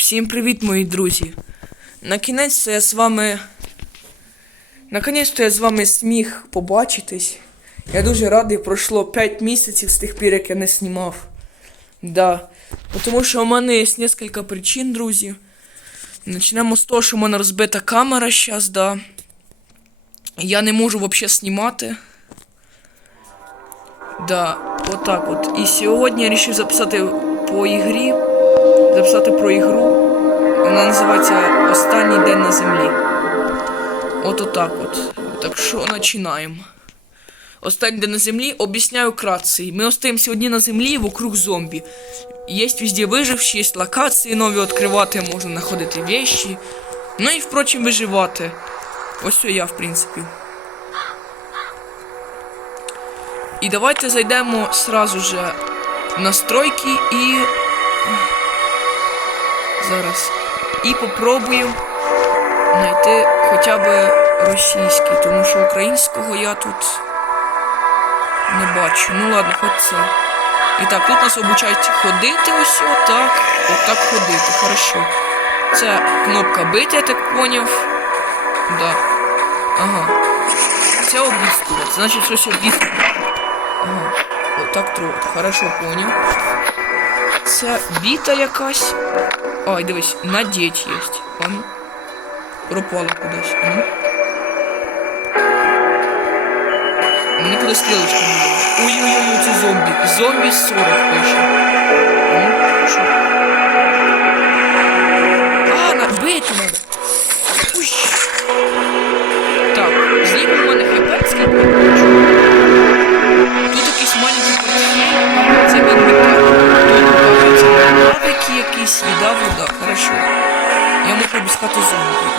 Всім привіт, мої друзі! Накінець я з вами. Наконець-то я з вами зміг побачитись. Я дуже радий, пройшло 5 місяців з тих пір, як я не знімав. Да. Тому що у мене є кілька причин, друзі. Почнемо з того, що в мене розбита камера зараз, да. Я не можу взагалі знімати. Да, отак от. І сьогодні я вирішив записати по ігрі. Записати про ігру. Вона називається Останній день на землі. От отак от. Так що починаємо. Останній день на землі об'ясняю кратце. Ми остаємося сьогодні на землі вокруг зомбі. Є везде виживші, є локації нові відкривати, можна знаходити вещі. Ну і впрочем виживати. Ось що я, в принципі. І давайте зайдемо сразу же в настройки і. Зараз. І попробуємо знайти хоча б російський, тому що українського я тут не бачу. Ну ладно, хоч це. І так, тут нас обучають ходити ось отак. Отак ходити, хорошо. Це кнопка бити, я так поняв. Да. Ага. Це обіскувати. Значить, щось обіскувати. Ага. Отак трогати. Хорошо, поняв. Це біта якась. Ай, дивись, надеть є. Ану. Пропала кудись. Ану. Мені куди стрілочка не було. Ой-ой-ой, це зомбі. Зомбі 40 пише. Ану, що?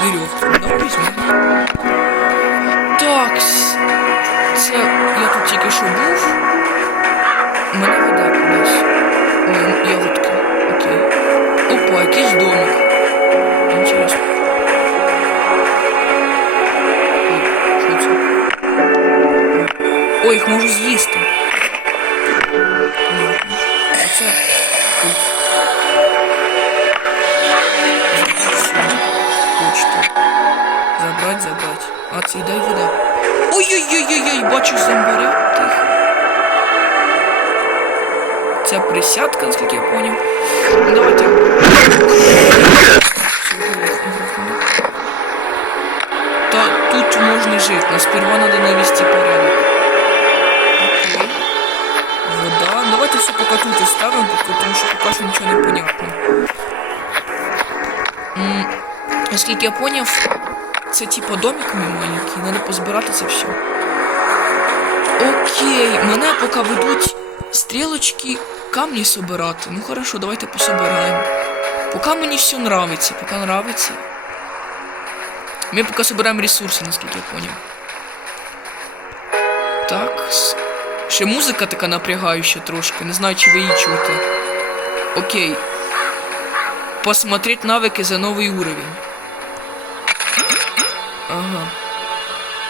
Зомбі. Вірьовку. Давай візьмемо. Так. Це я тут тільки що був. Мене вода кудись. Ой, ягодки. Окей. Опа, якийсь домик. Інтересно. Ой, що це? Ой, їх можу з'їсти. Це. А це дай вода. Ой-ой-ой-ой-ой, бачу зомбаря. Тихо. Це присядка, наскільки я поняв. Ну, давайте. Та тут можна жити, но сперва надо навести порядок. Окей. Вода. Давайте все пока тут оставим, потому що поки що нічого не понятно. Наскільки я поняв, це типа домиками маленькі, треба позбирати це все. Окей, мене поки ведуть стрілочки камні собирати. Ну хорошо, давайте пособираємо. Поки мені все нравиться, поки нравиться. Ми поки собираємо ресурси, наскільки я поняв. Так. Ще музика така напрягаюча трошки, не знаю, чи ви її чуєте. Окей. Посмотреть навыки за новый уровень. Ага.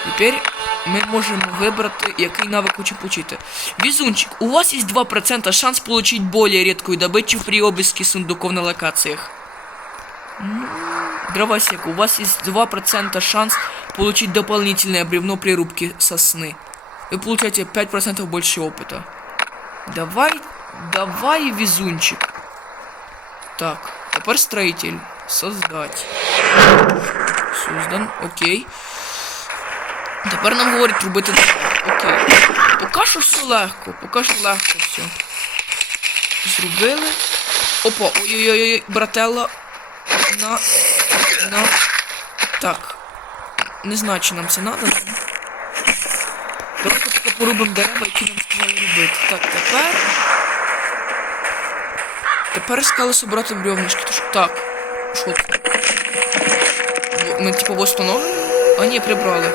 Тепер ми можемо вибрати, який навик хочемо получити. Везунчик, у вас есть 2% шанс получить более редкую добычу при обыске сундуков на локациях. М, Дровосек, у вас есть 2% шанс получить дополнительное бревно при рубке сосны. Вы получаете 5% больше опыта. Давай, давай, везунчик. Так, тепер строитель. Создать. Создан, окей. Тепер нам говорять робити дорогу. Окей. Поки що все легко, поки що легко все. Зробили. Опа, ой-ой-ой, брателла. На. На. Так. Не знаю, чи нам це треба. Давайте поки порубимо дерева, які нам сказали робити. Так, тепер. Тепер сказали собрати бревнишки. Так. Що Ми типу восстановили? А ні, прибрали.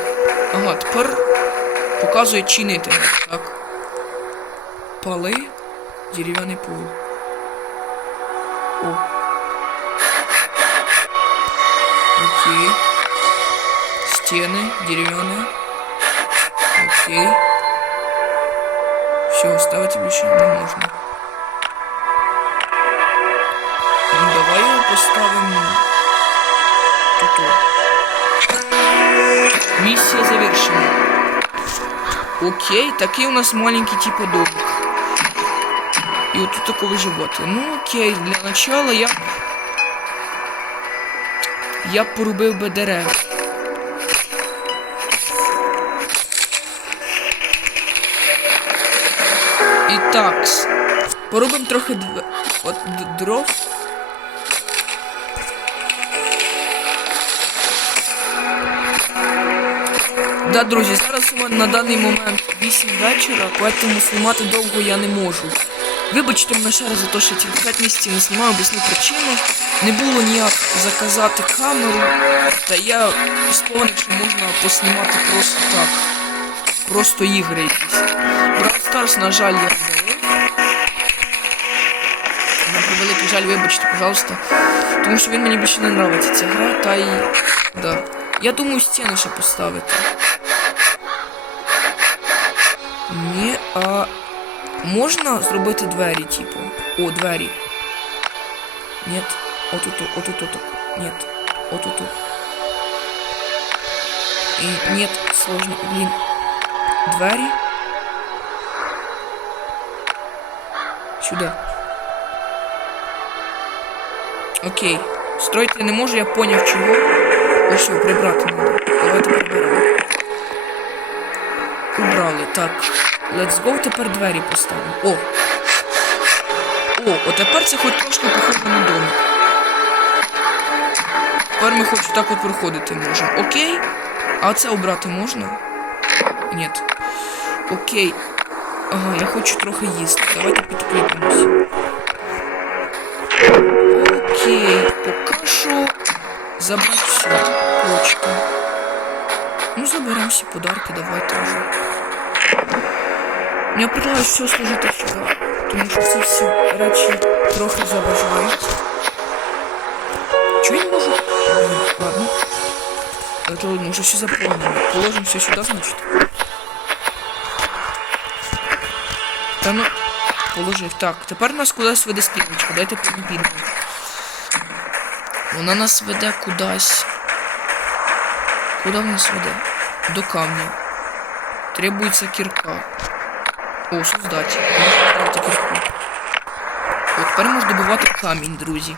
Ага, тепер показує чинити. Так. Пали. Дерев'яний пол. О. Окей. Стены деревянные. Окей. Все, ставить більше не можна. Ну, давай його поставимо. Миссия завершена. Окей, такие у нас маленькие типа домик. И вот тут такого же. Ну окей, для начала я... Я порубив би дерева. І так, порубимо трохи дв... От дров. Да, друзі, зараз у мене на даний момент 8 вечора, поэтому знімати довго я не можу. Вибачте мене ще раз за те, що ці 5 місяців не знімаю, об'ясню причину. Не було ніяк заказати камеру, та я сповнений, що можна поснімати просто так. Просто ігри якісь. Brawl Stars, на жаль, я вдалив. На превеликий жаль, вибачте, пожалуйста. Тому що він мені більше не нравиться ця гра, та й. Да. Я думаю, стіни ще поставити. Ні, а можна зробити двері, типу. О, двері. Нет. Отут, отут, отут. Нет. Отут. И нет, сложно. Блин. Двері. Сюди. Окей. Строїти не можу, я поняв чого. Ось прибрати треба. Давайте приберемо. Убрали. Так. Let's go, тепер двері поставимо. О! О, от тепер це хоч трошки похоже на домик. Тепер ми хоч так от проходити можемо. Окей. А це обрати можна? Ні. Окей. Ага, я хочу трохи їсти. Давайте підкріпимось. Окей. Поки що забрати все. Почка. Ну, заберемо всі подарки, давайте вже. Я предлагаю все сложити сюди. Тому що ці всі речі трохи заважають. Чого я не можу? Ладно. Это може все заповнено. Положим все сюди, значить. Та ну, положив. Так, тепер нас кудись веде стрілочка. Дайте підемо. Вона нас веде кудись. Куди вона нас веде? До камня. Требується кірка. О, создать. Можна. О, тепер можна добувати камінь, друзі.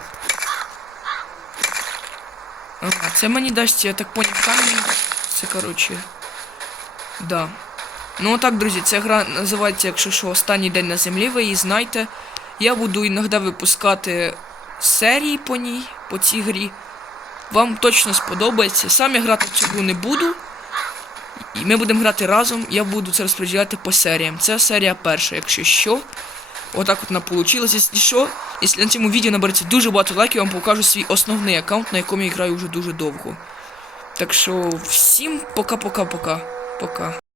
Ага, це мені дасть, я так поняв, камінь. Це, коротше. Да. Ну отак, друзі, ця гра називається, якщо що, останній день на землі, ви її знаєте. Я буду іноді випускати серії по ній, по цій грі. Вам точно сподобається. Сам я грати в цю гру не буду. І ми будемо грати разом. Я буду це розподіляти по серіям. Це серія перша, якщо що. Отак от вона получилась. Якщо що, якщо на цьому відео набереться дуже багато лайків, я вам покажу свій основний аккаунт, на якому я граю вже дуже довго. Так що всім пока-пока-пока. Пока.